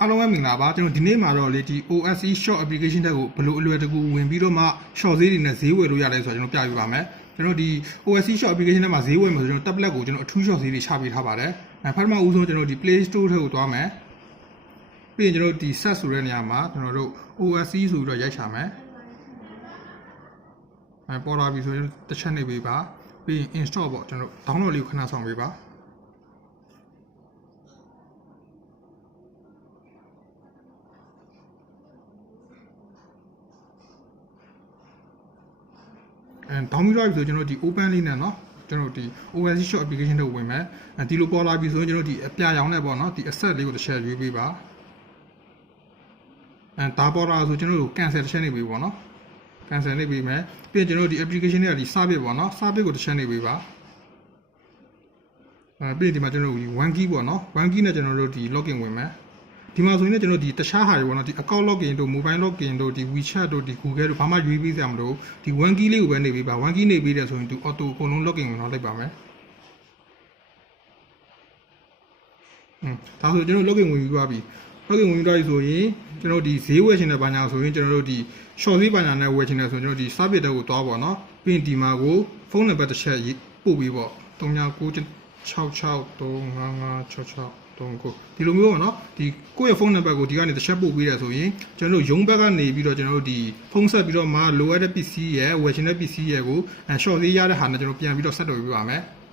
အားလုံးပဲမင်္ဂလာပါကျွန်တော်ဒီနေ့မှာတော့လေဒီ OSE short application တက်ကိုဘယ်လိုအလွယ်တကူဝင်ပြီးတော့မှ short ဈေးတွေနဲ့ဈေးဝယ်လို့ရတယ်ဆိုတော့ကျွန်တော်ပြပြပါမယ်ကျွန်တော်ဒီ OSE short application တက်မှာဈေးဝယ်မှာဆိုကျွန်တော် tablet ကိုကျွန်တော်အထူး short ဈေးတွေချပေးထားပါတယ်ပထမဦးဆုံးကျွန်တော်ဒီ Play Store ထဲကိုသွားမယ်ပြီးရင်ကျွန်တော်ဒီ search ဆိုတဲ့နေရာမှာကျွန်တော်တို့ OSE ဆိုပြီးတော့ရိုက်ချမယ်ပေါ်လာပြီဆိုရင်တစ်ချက်နေပေးပါပြီးရင် install ပေါ့ကျွန်တော် download လေးကိုခဏဆောင်ပေးပါတောင်းပြီးတော့ဆိုကျွန်တော်ဒီ open လေးနဲ့เนาะကျွန်တော်ဒီ OSE short application တွေကိုဝင်မယ်ဒီလိုပေါ်လာပြီဆိုရင်ကျွန်တော်ဒီအပြရောင်းနဲ့ပေါ့เนาะဒီ asset လေးကိုတစ်ချက်ရွေးပေးပါဒါပေါ်လာဆိုကျွန်တော်တို့ cancel တစ်ချက်နေပေးပေါ့เนาะ cancel နေပေးမယ်ပြီးရင်ကျွန်တော်ဒီ application တွေကဒီ service ပေါ့เนาะ service ကိုတစ်ချက်နေပေးပါပြီးရင်ဒီမှာကျွန်တော်တို့ one key ပေါ့เนาะ one key နဲ့ကျွန်တော်တို့ဒီ login ဝင်မယ်ဒီမှာဆိုရင်ကျွန်တော်ဒီတခြားဟာတွေပေါ့နော်ဒီ account login တို့ mobile login တို့ဒီ WeChat တို့ဒီ Google တို့ဘာမှရွေးပေးစရာမလိုဒီ one key လေးကိုပဲနေပေးပါ one key နေပေးတယ်ဆိုရင်သူ auto အကုန်လုံး login ဝင်တော့လိုက်ပါမယ်ဒါဆိုကျွန်တော် login ဝင်ပြီးသွားပြီ login ဝင်ပြီးသွားပြီဆိုရင်ကျွန်တော်ဒီဈေးဝယ်ချင်တဲ့ဘာညာဆိုရင်ကျွန်တော်တို့ဒီ short ဈေးဘာညာနဲ့ဝယ်ချင်တယ်ဆိုရင်ကျွန်တော်ဒီ service တက်ကိုသွားပါတော့ပြီးရင်ဒီမှာကိုဖုန်းနံပါတ်တစ်ချက်ပို့ပြီးပေါ့3996635566ဒီလိုမျိုးပေါ့နော်ဒီကိုယ့်ရဲ့ဖုန်းနံပါတ်ကိုဒီကနေတစ်ချက်ပို့ပေးရဆိုရင်ကျွန်တော်တို့ရုံးဘက်ကနေပြီးတော့ကျွန်တော်တို့ဒီဖုန်းဆက်ပြီးတော့မှလိုအပ်တဲ့ပစ္စည်းရဲ့ဝယ်ချင်တဲ့ပစ္စည်းရဲ့ကိုshort ဈေးရတဲ့ဟာနဲ့ကျွန်တော်ပြန်ပြီးတော့ဆက်တော်ပေးပါမယ်